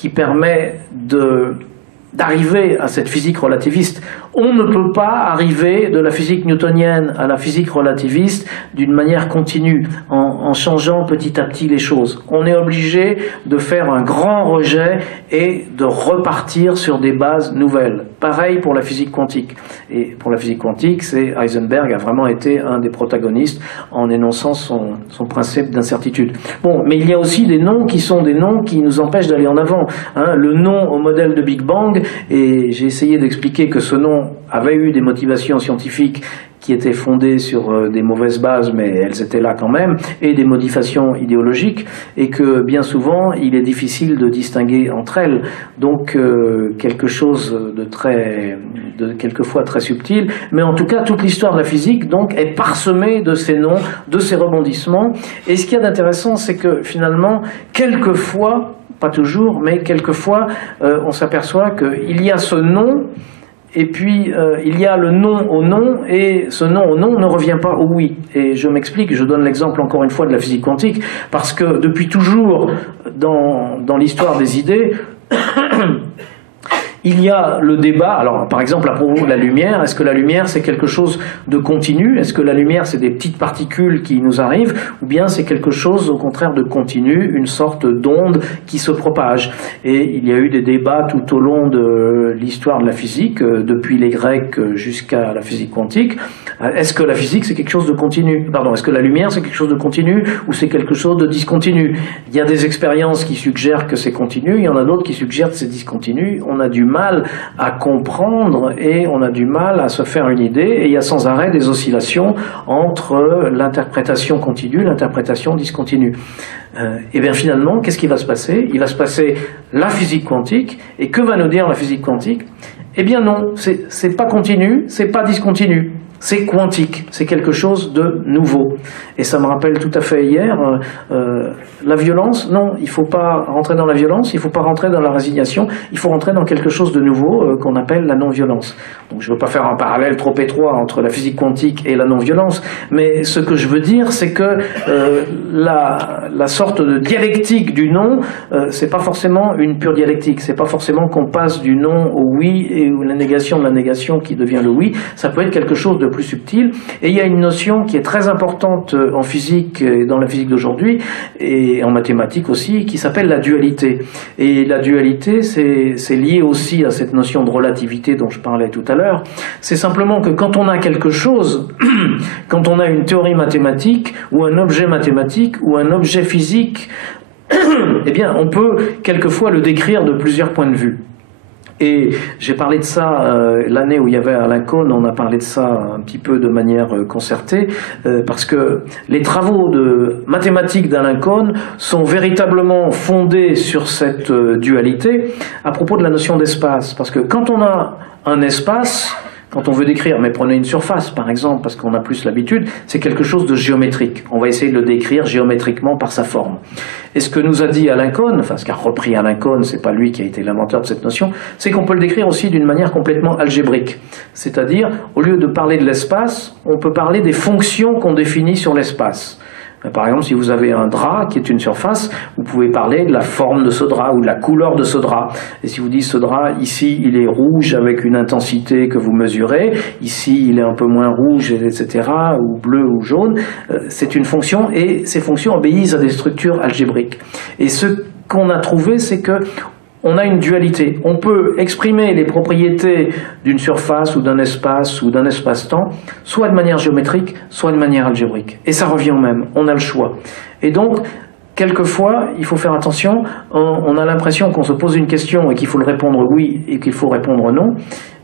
qui permet d'arriver à cette physique relativiste. On ne peut pas arriver de la physique newtonienne à la physique relativiste d'une manière continue, en changeant petit à petit les choses. On est obligé de faire un grand rejet et de repartir sur des bases nouvelles. Pareil pour la physique quantique. Et pour la physique quantique, Heisenberg a vraiment été un des protagonistes en énonçant son principe d'incertitude. Bon, mais il y a aussi des noms qui sont des noms qui nous empêchent d'aller en avant. Hein, le nom au modèle de Big Bang, et j'ai essayé d'expliquer que ce nom avait eu des motivations scientifiques qui étaient fondées sur des mauvaises bases, mais elles étaient là quand même, et des motivations idéologiques, et que bien souvent, il est difficile de distinguer entre elles. Donc, quelque chose de quelquefois très subtil, mais en tout cas, toute l'histoire de la physique donc, est parsemée de ces noms, de ces rebondissements. Et ce qu'il y a d'intéressant, c'est que finalement, quelquefois, pas toujours, mais quelquefois, on s'aperçoit qu'il y a ce nom, et puis il y a le non au non, et ce non au non ne revient pas au oui. Et je m'explique, je donne l'exemple encore une fois de la physique quantique, parce que depuis toujours, dans l'histoire des idées, il y a le débat, alors par exemple à propos de la lumière, est-ce que la lumière c'est quelque chose de continu? Est-ce que la lumière c'est des petites particules qui nous arrivent? Ou bien c'est quelque chose au contraire de continu, une sorte d'onde qui se propage? Et il y a eu des débats tout au long de l'histoire de la physique, depuis les Grecs jusqu'à la physique quantique. Est-ce que la physique c'est quelque chose de continu? Pardon, est-ce que la lumière c'est quelque chose de continu ou c'est quelque chose de discontinu? Il y a des expériences qui suggèrent que c'est continu, il y en a d'autres qui suggèrent que c'est discontinu. On a du mal à comprendre et on a du mal à se faire une idée, et il y a sans arrêt des oscillations entre l'interprétation continue et l'interprétation discontinue. Et bien finalement, qu'est-ce qui va se passer? Il va se passer la physique quantique, et que va nous dire la physique quantique? Eh bien non, c'est pas continu, c'est pas discontinu. C'est quantique, c'est quelque chose de nouveau. Et ça me rappelle tout à fait hier, la violence, non, il ne faut pas rentrer dans la violence, il ne faut pas rentrer dans la résignation, il faut rentrer dans quelque chose de nouveau qu'on appelle la non-violence. Donc je ne veux pas faire un parallèle trop étroit entre la physique quantique et la non-violence, mais ce que je veux dire, c'est que la sorte de dialectique du non, c'est pas forcément une pure dialectique, c'est pas forcément qu'on passe du non au oui et la négation de la négation qui devient le oui, ça peut être quelque chose de plus subtil. Et il y a une notion qui est très importante en physique et dans la physique d'aujourd'hui, et en mathématiques aussi, qui s'appelle la dualité. Et la dualité, c'est lié aussi à cette notion de relativité dont je parlais tout à l'heure. C'est simplement que quand on a quelque chose, quand on a une théorie mathématique, ou un objet mathématique, ou un objet physique, eh bien, on peut quelquefois le décrire de plusieurs points de vue. Et j'ai parlé de ça l'année où il y avait Alain Kohn, on a parlé de ça un petit peu de manière concertée, parce que les travaux de mathématiques d'Alain Kohn sont véritablement fondés sur cette dualité à propos de la notion d'espace. Parce que quand on a un espace, quand on veut décrire, mais prenez une surface par exemple, parce qu'on a plus l'habitude, c'est quelque chose de géométrique. On va essayer de le décrire géométriquement par sa forme. Et ce que nous a dit Alain Kohn, enfin ce qu'a repris Alain Kohn, c'est pas lui qui a été l'inventeur de cette notion, c'est qu'on peut le décrire aussi d'une manière complètement algébrique. C'est-à-dire, au lieu de parler de l'espace, on peut parler des fonctions qu'on définit sur l'espace. Par exemple, si vous avez un drap qui est une surface, vous pouvez parler de la forme de ce drap ou de la couleur de ce drap. Et si vous dites ce drap, ici il est rouge avec une intensité que vous mesurez, ici il est un peu moins rouge, etc., ou bleu ou jaune, c'est une fonction, et ces fonctions obéissent à des structures algébriques. Et ce qu'on a trouvé, c'est que on a une dualité. On peut exprimer les propriétés d'une surface ou d'un espace-temps, soit de manière géométrique, soit de manière algébrique. Et ça revient au même, on a le choix. Et donc, quelquefois, il faut faire attention, on a l'impression qu'on se pose une question et qu'il faut le répondre oui et qu'il faut répondre non.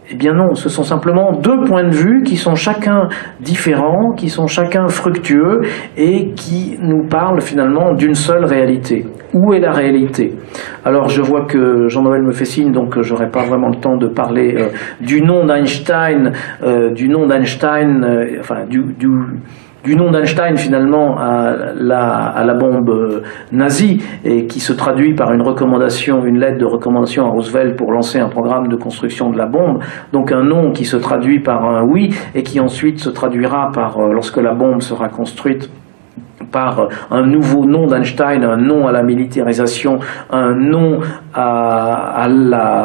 Eh bien non, ce sont simplement deux points de vue qui sont chacun différents, qui sont chacun fructueux et qui nous parlent finalement d'une seule réalité. Où est la réalité? Alors je vois que Jean-Noël me fait signe, donc je n'aurai pas vraiment le temps de parler du nom d'Einstein, enfin du nom d'Einstein finalement à la bombe nazie, et qui se traduit par une lettre de recommandation à Roosevelt pour lancer un programme de construction de la bombe. Donc un non qui se traduit par un oui, et qui ensuite se traduira par, lorsque la bombe sera construite, par un nouveau nom d'Einstein, un non à la militarisation, un non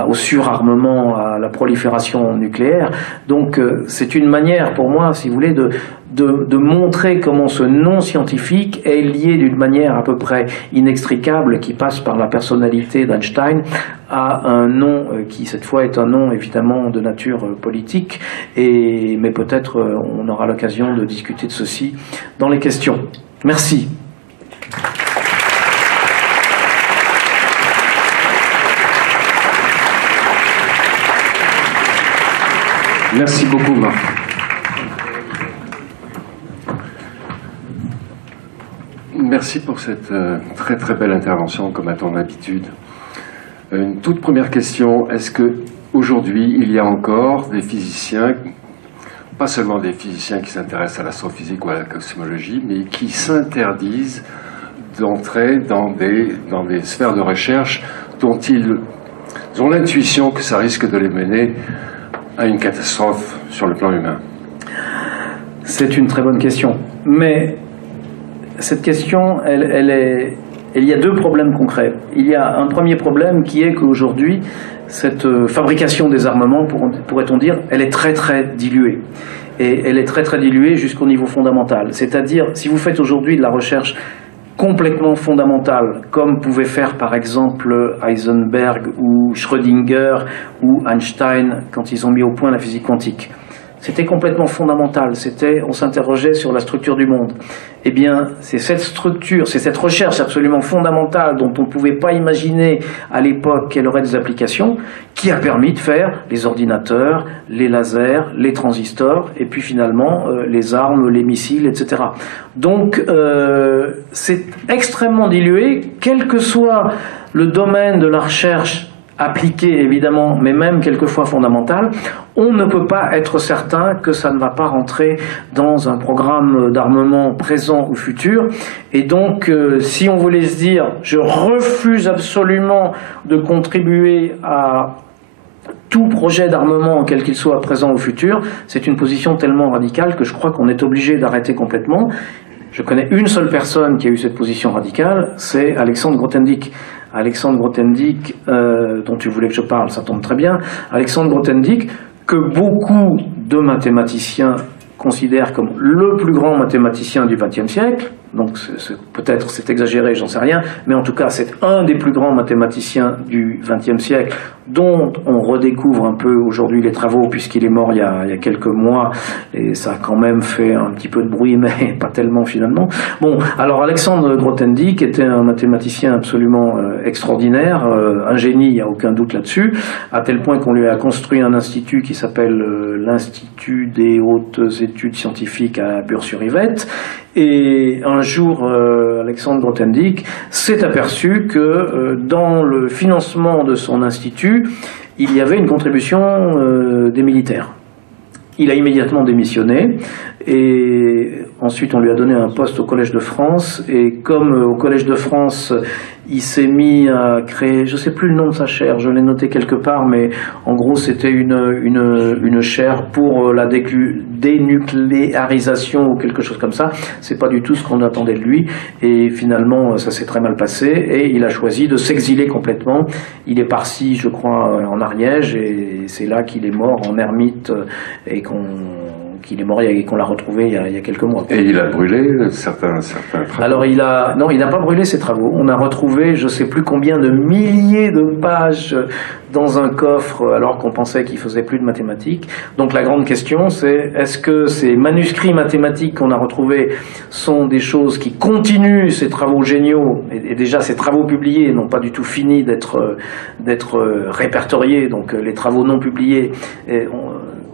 au surarmement, à la prolifération nucléaire. Donc c'est une manière pour moi, si vous voulez, de montrer comment ce non scientifique est lié d'une manière à peu près inextricable, qui passe par la personnalité d'Einstein, à un non qui cette fois est un non évidemment de nature politique, mais peut-être on aura l'occasion de discuter de ceci dans les questions. Merci. Merci beaucoup, Marc. Merci pour cette très très belle intervention, comme à ton habitude. Une toute première question, est-ce qu'aujourd'hui, il y a encore des physiciens, pas seulement des physiciens qui s'intéressent à l'astrophysique ou à la cosmologie, mais qui s'interdisent d'entrer dans des sphères de recherche dont ils ont l'intuition que ça risque de les mener à une catastrophe sur le plan humain? C'est une très bonne question. Mais cette question, il y a deux problèmes concrets. Il y a un premier problème qui est qu'aujourd'hui, cette fabrication des armements, pourrait-on dire, elle est très très diluée. Et elle est très très diluée jusqu'au niveau fondamental. C'est-à-dire, si vous faites aujourd'hui de la recherche complètement fondamentale, comme pouvaient faire par exemple Heisenberg ou Schrödinger ou Einstein quand ils ont mis au point la physique quantique, c'était complètement fondamental, on s'interrogeait sur la structure du monde. Eh bien, c'est cette structure, c'est cette recherche absolument fondamentale dont on ne pouvait pas imaginer à l'époque qu'elle aurait des applications, qui a permis de faire les ordinateurs, les lasers, les transistors, et puis finalement les armes, les missiles, etc. Donc, c'est extrêmement dilué, quel que soit le domaine de la recherche appliquée évidemment, mais même quelquefois fondamentale, on ne peut pas être certain que ça ne va pas rentrer dans un programme d'armement présent ou futur. Et donc, si on voulait se dire « je refuse absolument de contribuer à tout projet d'armement, quel qu'il soit présent ou futur », c'est une position tellement radicale que je crois qu'on est obligé d'arrêter complètement. Je connais une seule personne qui a eu cette position radicale, c'est Alexandre Grothendieck. Alexandre Grothendieck, dont tu voulais que je parle, ça tombe très bien. Alexandre Grothendieck, que beaucoup de mathématiciens considèrent comme le plus grand mathématicien du XXe siècle, donc peut-être c'est exagéré, j'en sais rien, mais en tout cas c'est un des plus grands mathématiciens du XXe siècle, dont on redécouvre un peu aujourd'hui les travaux, puisqu'il est mort il y a quelques mois, et ça a quand même fait un petit peu de bruit, mais pas tellement finalement. Bon, alors Alexandre Grothendieck était un mathématicien absolument extraordinaire, un génie, il n'y a aucun doute là-dessus, à tel point qu'on lui a construit un institut qui s'appelle l'Institut des hautes études scientifiques à Bure-sur-Yvette. Et un jour, Alexandre Grothendieck s'est aperçu que dans le financement de son institut, il y avait une contribution des militaires. Il a immédiatement démissionné et ensuite on lui a donné un poste au Collège de France, et comme au Collège de France il s'est mis à créer, je ne sais plus le nom de sa chaire, je l'ai noté quelque part, mais en gros c'était une chaire pour la dénucléarisation ou quelque chose comme ça. C'est pas du tout ce qu'on attendait de lui, et finalement ça s'est très mal passé et il a choisi de s'exiler complètement. Il est parti, je crois, en Ariège, et c'est là qu'il est mort en ermite, et qu'il est mort et qu'on l'a retrouvé il y a quelques mois. Et il a brûlé certains travaux. Alors non, il n'a pas brûlé ses travaux. On a retrouvé je ne sais plus combien de milliers de pages dans un coffre, alors qu'on pensait qu'il faisait plus de mathématiques. Donc la grande question, c'est est-ce que ces manuscrits mathématiques qu'on a retrouvés sont des choses qui continuent ces travaux géniaux, et déjà ces travaux publiés n'ont pas du tout fini d'être répertoriés, donc les travaux non publiés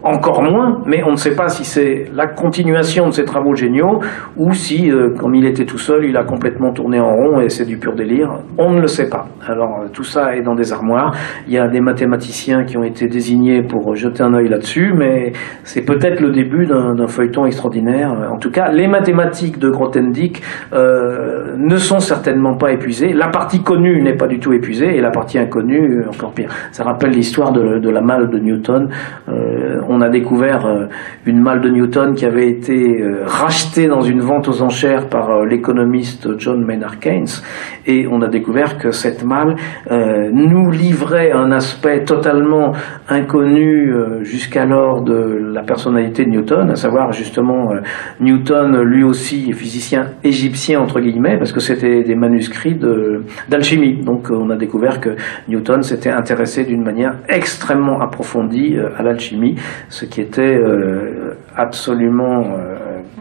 encore moins, mais on ne sait pas si c'est la continuation de ces travaux géniaux ou si, comme il était tout seul, il a complètement tourné en rond et c'est du pur délire. On ne le sait pas. Alors tout ça est dans des armoires. Il y a des mathématiciens qui ont été désignés pour jeter un œil là-dessus, mais c'est peut-être le début d'un feuilleton extraordinaire. En tout cas, les mathématiques de Grothendieck ne sont certainement pas épuisées. La partie connue n'est pas du tout épuisée, et la partie inconnue encore pire. Ça rappelle l'histoire de la malle de Newton. on a découvert une malle de Newton qui avait été rachetée dans une vente aux enchères par l'économiste John Maynard Keynes, et on a découvert que cette malle nous livrait un aspect totalement inconnu jusqu'alors de la personnalité de Newton, à savoir justement Newton, lui aussi physicien égyptien entre guillemets, parce que c'était des manuscrits d'alchimie. Donc on a découvert que Newton s'était intéressé d'une manière extrêmement approfondie à l'alchimie, ce qui était absolument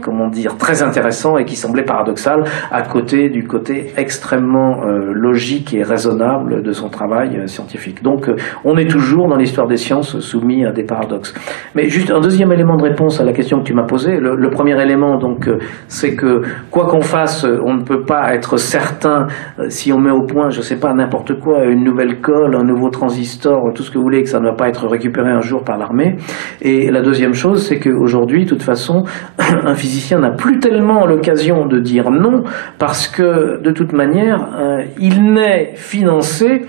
comment dire, très intéressant et qui semblait paradoxal à côté du côté extrêmement logique et raisonnable de son travail scientifique. Donc on est toujours dans l'histoire des sciences soumis à des paradoxes. Mais juste un deuxième élément de réponse à la question que tu m'as posée. Le premier élément, donc, c'est que quoi qu'on fasse, on ne peut pas être certain si on met au point, je sais pas, n'importe quoi, une nouvelle colle, un nouveau transistor, tout ce que vous voulez, que ça ne va pas être récupéré un jour par l'armée. Et la deuxième chose, c'est qu'aujourd'hui, de toute façon, un physicien n'a plus tellement l'occasion de dire non, parce que de toute manière, il n'est financé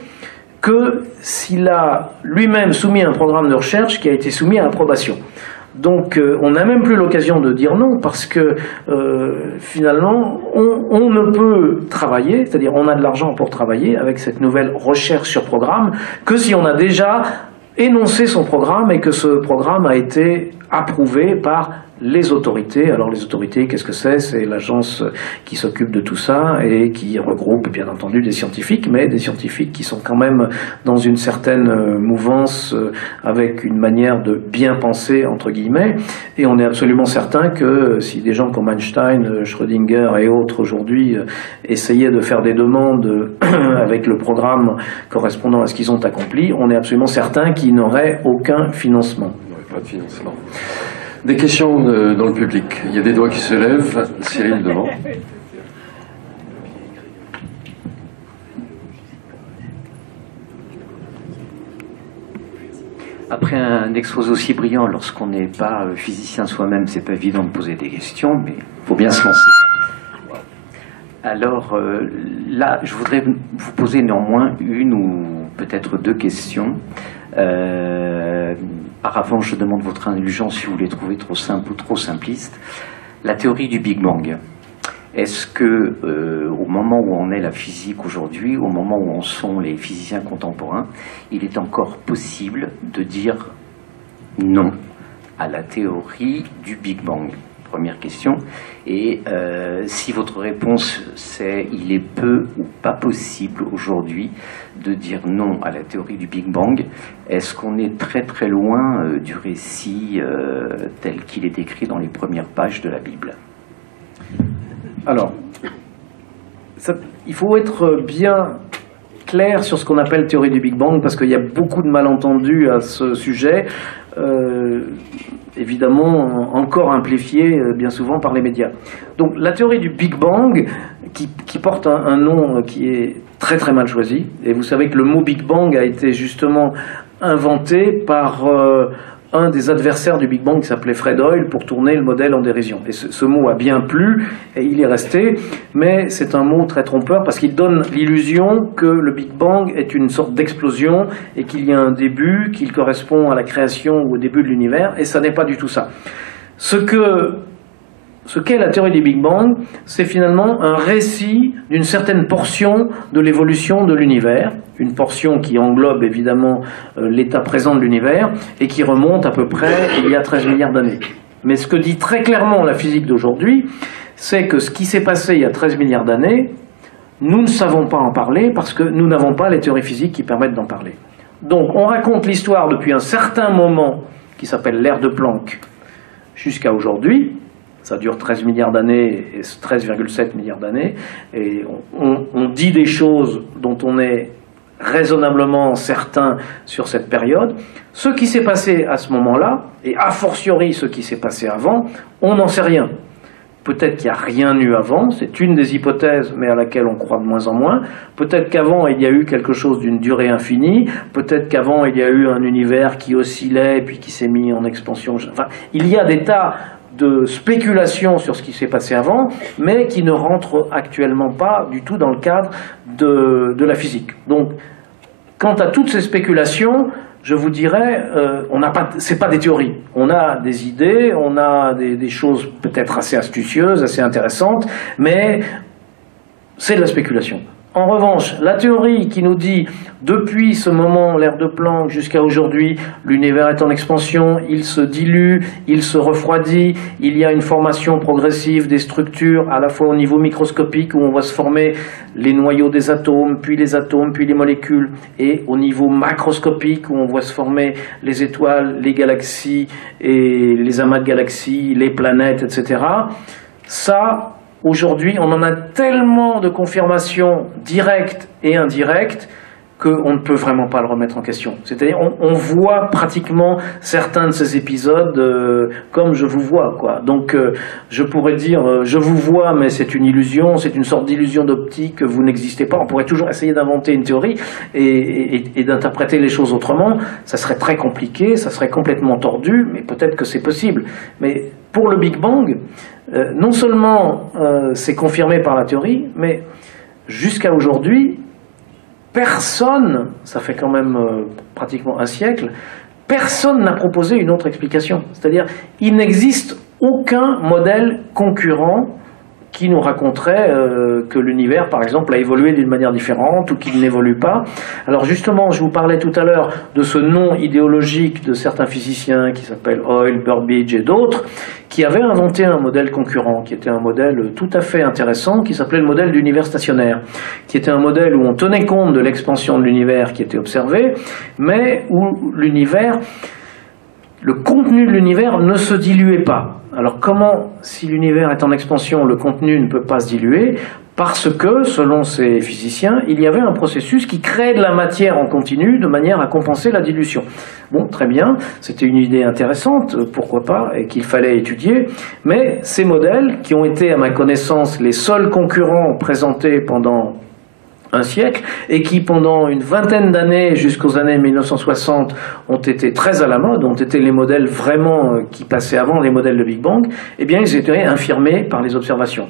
que s'il a lui-même soumis un programme de recherche qui a été soumis à approbation. Donc on n'a même plus l'occasion de dire non, parce que finalement on ne peut travailler, c'est-à-dire on a de l'argent pour travailler avec cette nouvelle recherche sur programme, que si on a déjà énoncé son programme et que ce programme a été approuvé par les autorités. Alors les autorités, qu'est-ce que c'est? C'est l'agence qui s'occupe de tout ça et qui regroupe bien entendu des scientifiques, mais des scientifiques qui sont quand même dans une certaine mouvance avec une manière de bien penser entre guillemets. Et on est absolument certain que si des gens comme Einstein, Schrödinger et autres aujourd'hui essayaient de faire des demandes avec le programme correspondant à ce qu'ils ont accompli, on est absolument certain qu'ils n'auraient aucun financement. Il n'y aurait pas de financement. Des questions dans le public. Il y a des doigts qui se lèvent. Cyril, devant. Après un exposé aussi brillant, lorsqu'on n'est pas physicien soi-même, c'est pas évident de poser des questions, mais il faut bien se lancer. Alors là, je voudrais vous poser néanmoins une ou peut-être deux questions. Par avant, je demande votre indulgence si vous les trouvez trop simples ou trop simplistes. La théorie du Big Bang. Est-ce que, au moment où en est la physique aujourd'hui, au moment où en sont les physiciens contemporains, il est encore possible de dire non à la théorie du Big Bang? Première question. Et si votre réponse c'est il est peu ou pas possible aujourd'hui de dire non à la théorie du Big Bang, est-ce qu'on est très très loin du récit tel qu'il est écrit dans les premières pages de la Bible? Alors, il faut être bien clair sur ce qu'on appelle théorie du Big Bang, parce qu'il y a beaucoup de malentendus à ce sujet. Évidemment encore amplifié bien souvent par les médias. Donc la théorie du Big Bang, qui porte un nom qui est très très mal choisi, et vous savez que le mot Big Bang a été justement inventé par un des adversaires du Big Bang qui s'appelait Fred Hoyle pour tourner le modèle en dérision. Et ce mot a bien plu et il est resté, mais c'est un mot très trompeur parce qu'il donne l'illusion que le Big Bang est une sorte d'explosion et qu'il y a un début, qu'il correspond à la création ou au début de l'univers, et ça n'est pas du tout ça. Ce qu'est la théorie du Big Bang, c'est finalement un récit d'une certaine portion de l'évolution de l'univers, une portion qui englobe évidemment l'état présent de l'univers et qui remonte à peu près il y a 13 milliards d'années. Mais ce que dit très clairement la physique d'aujourd'hui, c'est que ce qui s'est passé il y a 13 milliards d'années, nous ne savons pas en parler parce que nous n'avons pas les théories physiques qui permettent d'en parler. Donc on raconte l'histoire depuis un certain moment qui s'appelle l'ère de Planck jusqu'à aujourd'hui. Ça dure 13 milliards d'années et 13,7 milliards d'années. Et on dit des choses dont on est raisonnablement certain sur cette période. Ce qui s'est passé à ce moment-là, et a fortiori ce qui s'est passé avant, on n'en sait rien. Peut-être qu'il n'y a rien eu avant, c'est une des hypothèses, mais à laquelle on croit de moins en moins. Peut-être qu'avant, il y a eu quelque chose d'une durée infinie. Peut-être qu'avant, il y a eu un univers qui oscillait, puis qui s'est mis en expansion. Enfin, il y a des tas de spéculation sur ce qui s'est passé avant, mais qui ne rentrent actuellement pas du tout dans le cadre de la physique. Donc, quant à toutes ces spéculations, je vous dirais, c'est pas des théories. On a des idées, on a des choses peut-être assez astucieuses, assez intéressantes, mais c'est de la spéculation. En revanche, la théorie qui nous dit, depuis ce moment, l'ère de Planck jusqu'à aujourd'hui, l'univers est en expansion, il se dilue, il se refroidit, il y a une formation progressive des structures, à la fois au niveau microscopique, où on voit se former les noyaux des atomes, puis les molécules, et au niveau macroscopique, où on voit se former les étoiles, les galaxies, et les amas de galaxies, les planètes, etc. Ça, aujourd'hui, on en a tellement de confirmations directes et indirectes qu'on ne peut vraiment pas le remettre en question. C'est-à-dire, on voit pratiquement certains de ces épisodes comme je vous vois, quoi. Donc, je pourrais dire, je vous vois, mais c'est une illusion, c'est une sorte d'illusion d'optique, vous n'existez pas. On pourrait toujours essayer d'inventer une théorie et d'interpréter les choses autrement. Ça serait très compliqué, ça serait complètement tordu, mais peut-être que c'est possible. Mais pour le Big Bang, non seulement c'est confirmé par la théorie, mais jusqu'à aujourd'hui, personne, ça fait quand même pratiquement un siècle, personne n'a proposé une autre explication. C'est-à-dire, il n'existe aucun modèle concurrent qui nous raconterait que l'univers, par exemple, a évolué d'une manière différente ou qu'il n'évolue pas. Alors justement, je vous parlais tout à l'heure de ce nom idéologique de certains physiciens qui s'appellent Hoyle, Burbidge et d'autres, qui avaient inventé un modèle concurrent, qui était un modèle tout à fait intéressant, qui s'appelait le modèle d'univers stationnaire, qui était un modèle où on tenait compte de l'expansion de l'univers qui était observée, mais où l'univers, le contenu de l'univers ne se diluait pas. Alors comment, si l'univers est en expansion, le contenu ne peut pas se diluer? Parce que, selon ces physiciens, il y avait un processus qui créait de la matière en continu de manière à compenser la dilution. Bon, très bien, c'était une idée intéressante, pourquoi pas, et qu'il fallait étudier, mais ces modèles, qui ont été, à ma connaissance, les seuls concurrents présentés pendant un siècle, et qui pendant une vingtaine d'années, jusqu'aux années 1960, ont été très à la mode, ont été les modèles vraiment qui passaient avant les modèles de Big Bang, eh bien ils étaient infirmés par les observations.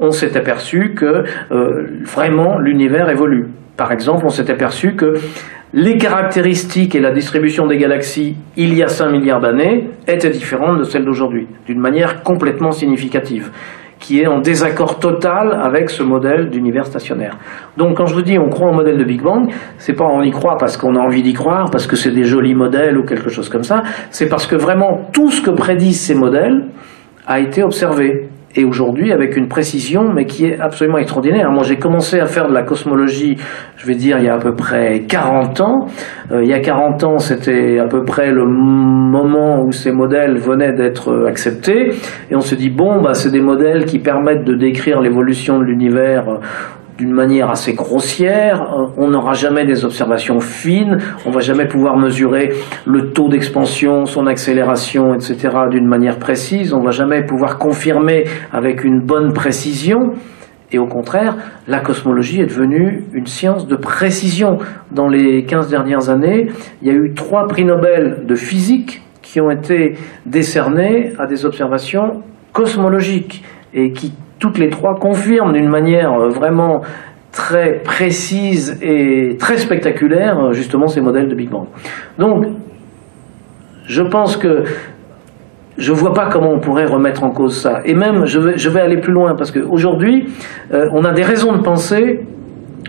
On s'est aperçu que vraiment l'univers évolue. Par exemple, on s'est aperçu que les caractéristiques et la distribution des galaxies, il y a 5 milliards d'années, étaient différentes de celles d'aujourd'hui, d'une manière complètement significative, qui est en désaccord total avec ce modèle d'univers stationnaire. Donc quand je vous dis on croit au modèle de Big Bang, c'est pas on y croit parce qu'on a envie d'y croire, parce que c'est des jolis modèles ou quelque chose comme ça, c'est parce que vraiment tout ce que prédisent ces modèles a été observé. Et aujourd'hui avec une précision, mais qui est absolument extraordinaire. Moi j'ai commencé à faire de la cosmologie, je vais dire il y a à peu près 40 ans. Il y a 40 ans c'était à peu près le moment où ces modèles venaient d'être acceptés. Et on se dit bon, bah, c'est des modèles qui permettent de décrire l'évolution de l'univers d'une manière assez grossière, on n'aura jamais des observations fines, on ne va jamais pouvoir mesurer le taux d'expansion, son accélération, etc. d'une manière précise, on ne va jamais pouvoir confirmer avec une bonne précision. Et au contraire, la cosmologie est devenue une science de précision. Dans les 15 dernières années, il y a eu 3 prix Nobel de physique qui ont été décernés à des observations cosmologiques et qui toutes les 3 confirment d'une manière vraiment très précise et très spectaculaire justement ces modèles de Big Bang. Donc, je pense que je ne vois pas comment on pourrait remettre en cause ça. Et même, je vais aller plus loin, parce qu'aujourd'hui, on a des raisons de penser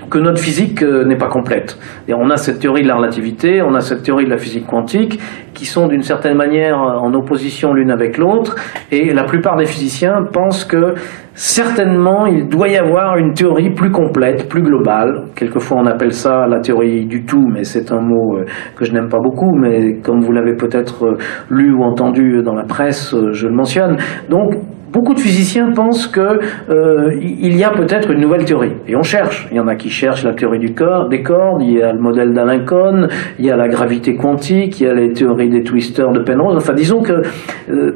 que notre physique n'est pas complète. Et on a cette théorie de la relativité, on a cette théorie de la physique quantique, qui sont d'une certaine manière en opposition l'une avec l'autre, et la plupart des physiciens pensent que certainement il doit y avoir une théorie plus complète, plus globale. Quelquefois on appelle ça la théorie du tout, mais c'est un mot que je n'aime pas beaucoup, mais comme vous l'avez peut-être lu ou entendu dans la presse, je le mentionne. Donc, beaucoup de physiciens pensent qu'il y a peut-être une nouvelle théorie. Et on cherche. Il y en a qui cherchent la théorie des cordes, il y a le modèle d'Alain Kohn, il y a la gravité quantique, il y a les théories des twisters de Penrose. Enfin, disons que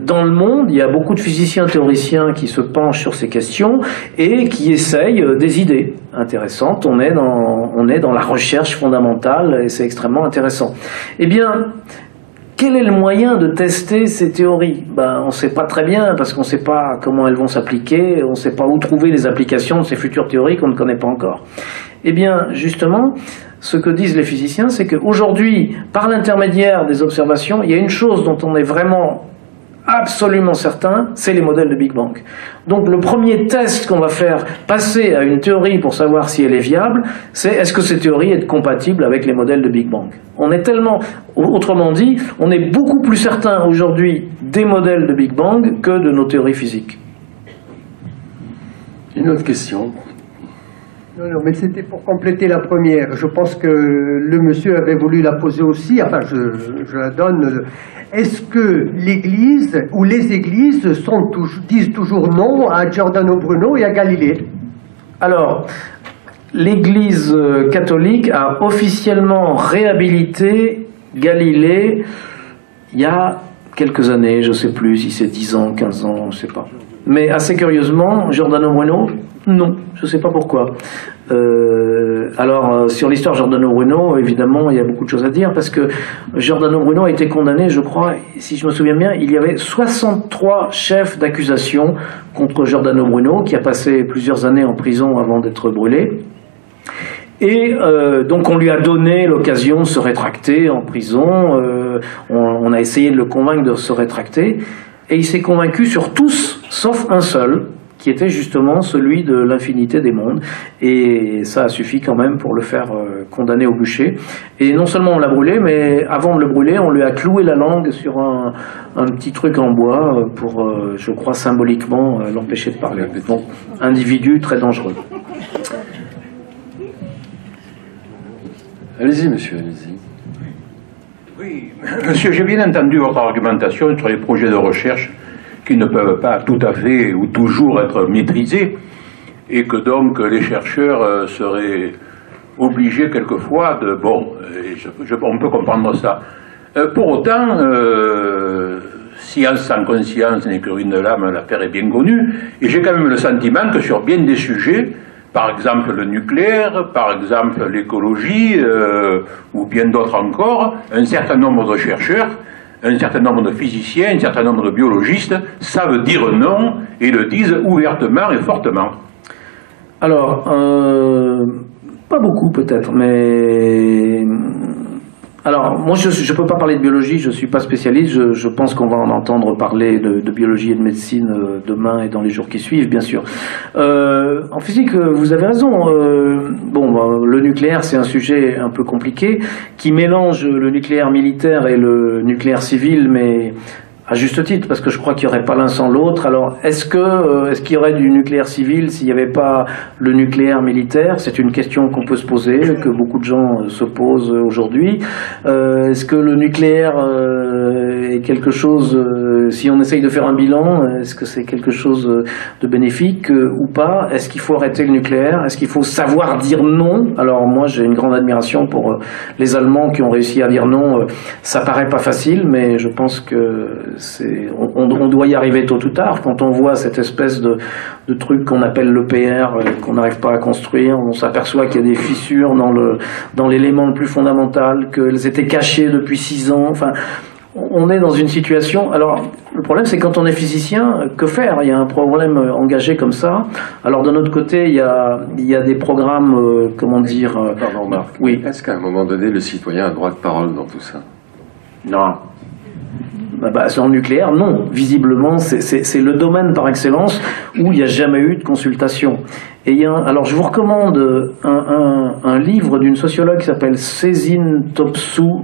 dans le monde, il y a beaucoup de physiciens théoriciens qui se penchent sur ces questions et qui essayent des idées intéressantes. On est dans la recherche fondamentale et c'est extrêmement intéressant. Eh bien, quel est le moyen de tester ces théories? On ne sait pas très bien, parce qu'on ne sait pas comment elles vont s'appliquer, on ne sait pas où trouver les applications de ces futures théories qu'on ne connaît pas encore. Eh bien, justement, ce que disent les physiciens, c'est qu'aujourd'hui, par l'intermédiaire des observations, il y a une chose dont on est vraiment absolument certain, c'est les modèles de Big Bang. Donc le premier test qu'on va faire passer à une théorie pour savoir si elle est viable, c'est est-ce que cette théorie est compatible avec les modèles de Big Bang. On est tellement, autrement dit, on est beaucoup plus certain aujourd'hui des modèles de Big Bang que de nos théories physiques. Une autre question. Non, mais c'était pour compléter la première. Je pense que le monsieur avait voulu la poser aussi, enfin je la donne. Est-ce que l'Église ou les Églises disent toujours non à Giordano Bruno et à Galilée? Alors, l'Église catholique a officiellement réhabilité Galilée il y a quelques années, je ne sais plus si c'est 10 ans, 15 ans, je ne sais pas. Mais assez curieusement, Giordano Bruno, non, je ne sais pas pourquoi. Alors, sur l'histoire de Giordano Bruno, évidemment, il y a beaucoup de choses à dire, parce que Giordano Bruno a été condamné, je crois, si je me souviens bien, il y avait 63 chefs d'accusation contre Giordano Bruno, qui a passé plusieurs années en prison avant d'être brûlé. Et donc on lui a donné l'occasion de se rétracter en prison, on a essayé de le convaincre de se rétracter, et il s'est convaincu sur tous, sauf un seul, qui était justement celui de l'infinité des mondes, et ça a suffi quand même pour le faire condamner au bûcher. Et non seulement on l'a brûlé, mais avant de le brûler, on lui a cloué la langue sur un petit truc en bois pour, je crois symboliquement, l'empêcher de parler. Donc, individu très dangereux. Allez-y, monsieur, allez-y. Oui, monsieur, j'ai bien entendu votre argumentation sur les projets de recherche qui ne peuvent pas tout à fait ou toujours être maîtrisés, et que donc les chercheurs seraient obligés quelquefois de... Bon, on peut comprendre ça. Pour autant, science sans conscience n'est que ruine de l'âme, l'affaire est bien connue, et j'ai quand même le sentiment que sur bien des sujets, par exemple le nucléaire, par exemple l'écologie, ou bien d'autres encore, un certain nombre de chercheurs, un certain nombre de physiciens, un certain nombre de biologistes savent dire non et le disent ouvertement et fortement. Alors, pas beaucoup peut-être, mais... Alors, moi je ne peux pas parler de biologie, je ne suis pas spécialiste, je pense qu'on va en entendre parler de biologie et de médecine demain et dans les jours qui suivent, bien sûr. En physique, vous avez raison, le nucléaire c'est un sujet un peu compliqué, qui mélange le nucléaire militaire et le nucléaire civil, mais à juste titre, parce que je crois qu'il n'y aurait pas l'un sans l'autre. Alors, est-ce qu'il y aurait du nucléaire civil s'il n'y avait pas le nucléaire militaire? C'est une question qu'on peut se poser, que beaucoup de gens se posent aujourd'hui. Est-ce que le nucléaire est quelque chose, si on essaye de faire un bilan, est-ce que c'est quelque chose de bénéfique ou pas? Est-ce qu'il faut arrêter le nucléaire? Est-ce qu'il faut savoir dire non? Alors moi, j'ai une grande admiration pour les Allemands qui ont réussi à dire non. Ça paraît pas facile, mais je pense que on doit y arriver tôt ou tard. Quand on voit cette espèce de truc qu'on appelle l'EPR, qu'on n'arrive pas à construire, on s'aperçoit qu'il y a des fissures dans l'élément le plus fondamental, qu'elles étaient cachées depuis 6 ans. Enfin, on est dans une situation... Alors, le problème, c'est quand on est physicien, que faire? Il y a un problème engagé comme ça. Alors, d'un autre côté, il y a des programmes, comment dire... Pardon, Marc. Oui. Est-ce qu'à un moment donné, le citoyen a droit de parole dans tout ça? Non. Sur le nucléaire, non. Visiblement, c'est le domaine par excellence où il n'y a jamais eu de consultation. Et alors, je vous recommande un livre d'une sociologue qui s'appelle Cézine Topsou,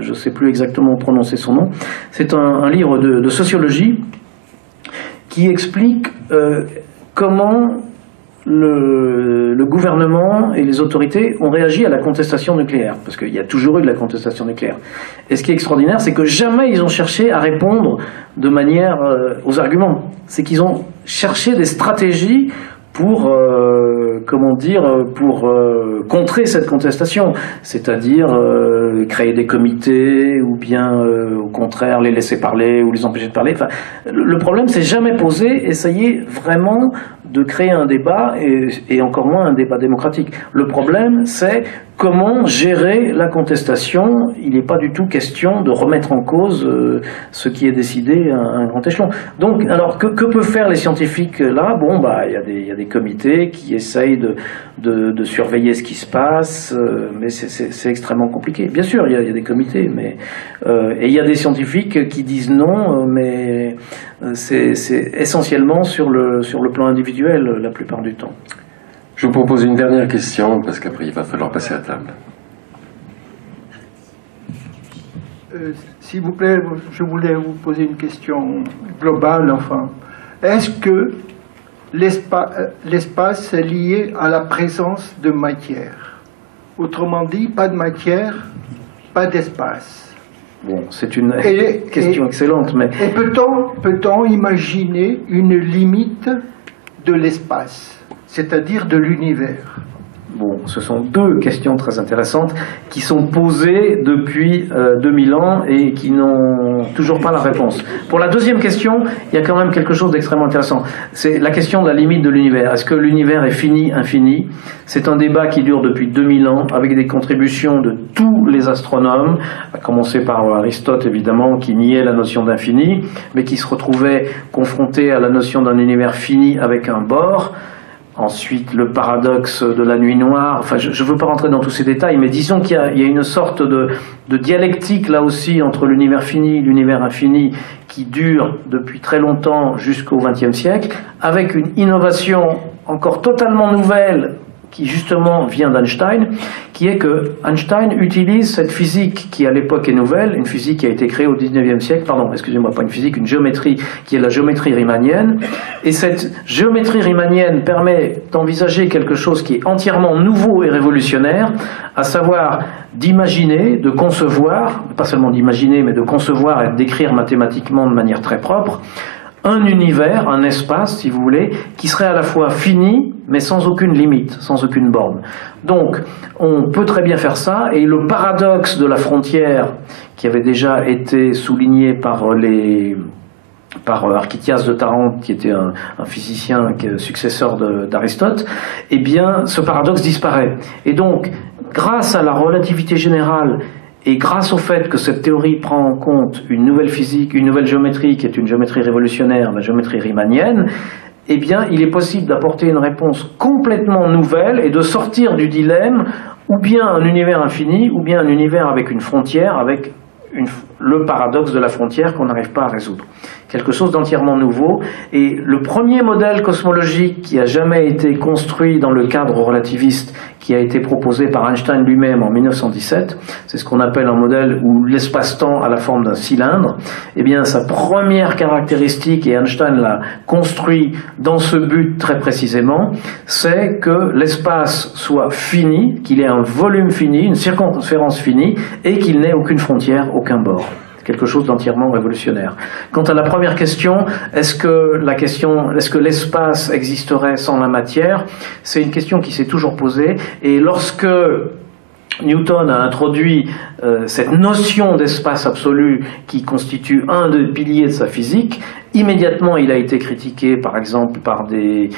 je ne sais plus exactement prononcer son nom. C'est un livre de sociologie qui explique comment le gouvernement et les autorités ont réagi à la contestation nucléaire, parce qu'il y a toujours eu de la contestation nucléaire. Et ce qui est extraordinaire, c'est que jamais ils ont cherché à répondre de manière aux arguments. C'est qu'ils ont cherché des stratégies pour, contrer cette contestation, c'est-à-dire créer des comités, ou bien au contraire les laisser parler ou les empêcher de parler. Enfin, le problème, c'est jamais posé, essayer vraiment de créer un débat et encore moins un débat démocratique. Le problème, c'est comment gérer la contestation. Il n'est pas du tout question de remettre en cause ce qui est décidé à un grand échelon. Donc, alors, que peuvent faire les scientifiques là? Bon, bah, il y a des comités qui essayent de surveiller ce qui se passe, mais c'est extrêmement compliqué. Bien sûr, il y a des comités, mais et il y a des scientifiques qui disent non, mais c'est essentiellement sur le plan individuel la plupart du temps. Je vous propose une dernière question, parce qu'après il va falloir passer à table. S'il vous plaît, je voulais vous poser une question globale, enfin. Est-ce que l'espace est lié à la présence de matière? Autrement dit, pas de matière, pas d'espace. Bon, c'est une question excellente, mais... Et peut-on imaginer une limite de l'espace, c'est-à-dire de l'univers? Bon, ce sont deux questions très intéressantes qui sont posées depuis 2000 ans et qui n'ont toujours pas la réponse. Pour la deuxième question, il y a quand même quelque chose d'extrêmement intéressant. C'est la question de la limite de l'univers. Est-ce que l'univers est fini, infini? C'est un débat qui dure depuis 2000 ans avec des contributions de tous les astronomes, à commencer par Aristote évidemment, qui niait la notion d'infini, mais qui se retrouvait confronté à la notion d'un univers fini avec un bord. Ensuite, le paradoxe de la nuit noire. Enfin, je ne veux pas rentrer dans tous ces détails, mais disons qu'il y a une sorte de dialectique là aussi entre l'univers fini et l'univers infini qui dure depuis très longtemps jusqu'au XXe siècle, avec une innovation encore totalement nouvelle qui justement vient d'Einstein, qui est que Einstein utilise cette physique qui à l'époque est nouvelle, une physique qui a été créée au XIXe siècle, pardon, excusez-moi, pas une physique, une géométrie qui est la géométrie riemannienne, et cette géométrie riemannienne permet d'envisager quelque chose qui est entièrement nouveau et révolutionnaire, à savoir d'imaginer, de concevoir, pas seulement d'imaginer, mais de concevoir et de décrire mathématiquement de manière très propre, un univers, un espace, si vous voulez, qui serait à la fois fini, mais sans aucune limite, sans aucune borne. Donc, on peut très bien faire ça, et le paradoxe de la frontière, qui avait déjà été souligné par Architias de Tarente, qui était un physicien successeur d'Aristote, eh bien, ce paradoxe disparaît. Et donc, grâce à la relativité générale, et grâce au fait que cette théorie prend en compte une nouvelle physique, une nouvelle géométrie qui est une géométrie révolutionnaire, la géométrie riemannienne, eh bien, il est possible d'apporter une réponse complètement nouvelle et de sortir du dilemme ou bien un univers infini, ou bien un univers avec une frontière, avec le paradoxe de la frontière qu'on n'arrive pas à résoudre. Quelque chose d'entièrement nouveau. Et le premier modèle cosmologique qui a jamais été construit dans le cadre relativiste, qui a été proposé par Einstein lui-même en 1917, c'est ce qu'on appelle un modèle où l'espace-temps a la forme d'un cylindre. Eh bien, sa première caractéristique, et Einstein l'a construit dans ce but très précisément, c'est que l'espace soit fini, qu'il ait un volume fini, une circonférence finie, et qu'il n'ait aucune frontière, aucun bord. Quelque chose d'entièrement révolutionnaire. Quant à la première question, est-ce que l'espace existerait sans la matière? C'est une question qui s'est toujours posée, et lorsque Newton a introduit cette notion d'espace absolu qui constitue un des piliers de sa physique, immédiatement il a été critiqué par exemple par des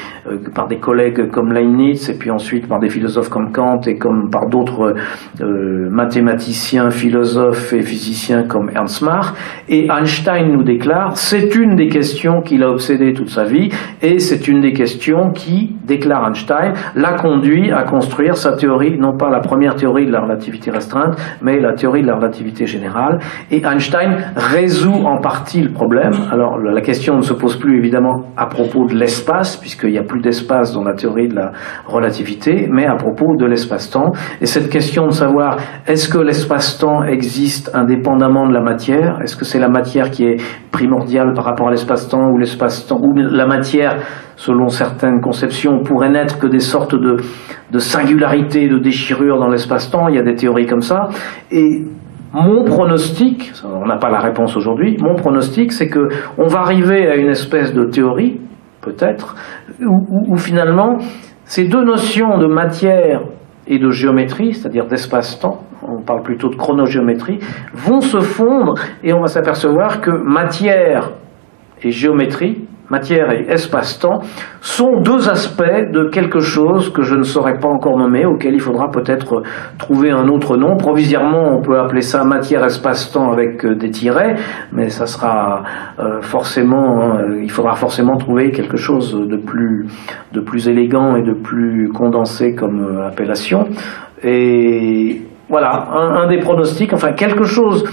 collègues comme Leibniz, et puis ensuite par des philosophes comme Kant et comme par d'autres mathématiciens, philosophes et physiciens comme Ernst Mach. Et Einstein nous déclare, c'est une des questions qui l'a obsédé toute sa vie, et c'est une des questions qui, déclare Einstein, l'a conduit à construire sa théorie, non pas la première théorie de la relativité restreinte, mais la théorie de la relativité générale. Et Einstein résout en partie le problème. Alors la question ne se pose plus évidemment à propos de l'espace, puisqu'il n'y a plus d'espace dans la théorie de la relativité, mais à propos de l'espace-temps. Et cette question de savoir, est-ce que l'espace-temps existe indépendamment de la matière? Est-ce que c'est la matière qui est primordiale par rapport à l'espace-temps, ou l'espace-temps, ou la matière, selon certaines conceptions, pourrait n'être que des sortes de singularités, de déchirures dans l'espace-temps? Il y a des théories comme ça. Et mon pronostic, on n'a pas la réponse aujourd'hui, mon pronostic, c'est que on va arriver à une espèce de théorie, peut-être, où finalement, ces deux notions de matière et de géométrie, c'est-à-dire d'espace-temps, on parle plutôt de chronogéométrie, vont se fondre, et on va s'apercevoir que matière et géométrie matière et espace-temps, sont deux aspects de quelque chose que je ne saurais pas encore nommer, auquel il faudra peut-être trouver un autre nom. Provisoirement, on peut appeler ça matière-espace-temps avec des tirets, mais ça sera forcément, il faudra forcément trouver quelque chose de plus élégant et de plus condensé comme appellation. Et voilà, un des pronostics, enfin quelque chose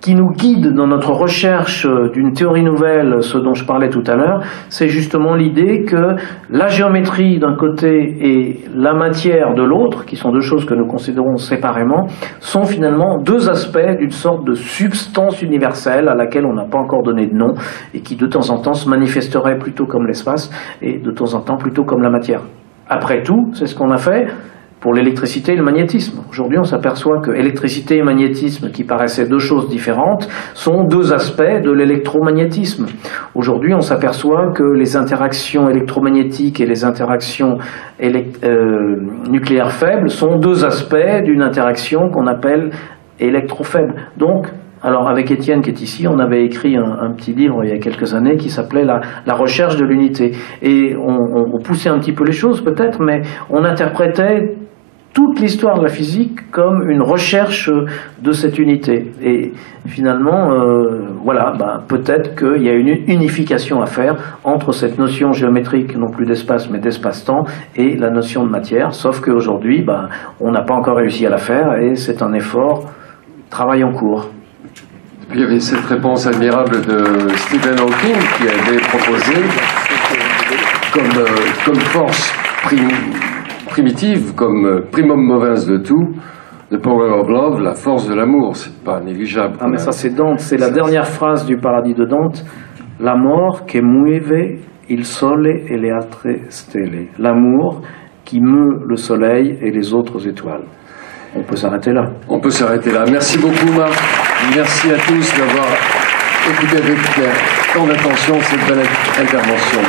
qui nous guide dans notre recherche d'une théorie nouvelle, ce dont je parlais tout à l'heure, c'est justement l'idée que la géométrie d'un côté et la matière de l'autre, qui sont deux choses que nous considérons séparément, sont finalement deux aspects d'une sorte de substance universelle à laquelle on n'a pas encore donné de nom et qui de temps en temps se manifesterait plutôt comme l'espace et de temps en temps plutôt comme la matière. Après tout, c'est ce qu'on a fait pour l'électricité et le magnétisme. Aujourd'hui, on s'aperçoit que électricité et magnétisme, qui paraissaient deux choses différentes, sont deux aspects de l'électromagnétisme. Aujourd'hui, on s'aperçoit que les interactions électromagnétiques et les interactions nucléaires faibles sont deux aspects d'une interaction qu'on appelle électrofaible. Donc, alors avec Étienne qui est ici, on avait écrit un petit livre il y a quelques années qui s'appelait la recherche de l'unité. Et on poussait un petit peu les choses peut-être, mais on interprétait toute l'histoire de la physique comme une recherche de cette unité. Et finalement, voilà, peut-être qu'il y a une unification à faire entre cette notion géométrique, non plus d'espace, mais d'espace-temps, et la notion de matière, sauf qu'aujourd'hui, on n'a pas encore réussi à la faire, et c'est un effort, travail en cours. Il y avait cette réponse admirable de Stephen Hawking qui avait proposé comme force primitive, comme primum movens de tout, the power of love, la force de l'amour. C'est pas négligeable. Ah mais ça c'est Dante, c'est la dernière phrase du Paradis de Dante. L'amor che muove il sole e le altre stelle. L'amour qui meut le soleil et les autres étoiles. On peut s'arrêter là. On peut s'arrêter là. Merci beaucoup Marc. Merci à tous d'avoir écouté avec tant d'attention cette belle intervention.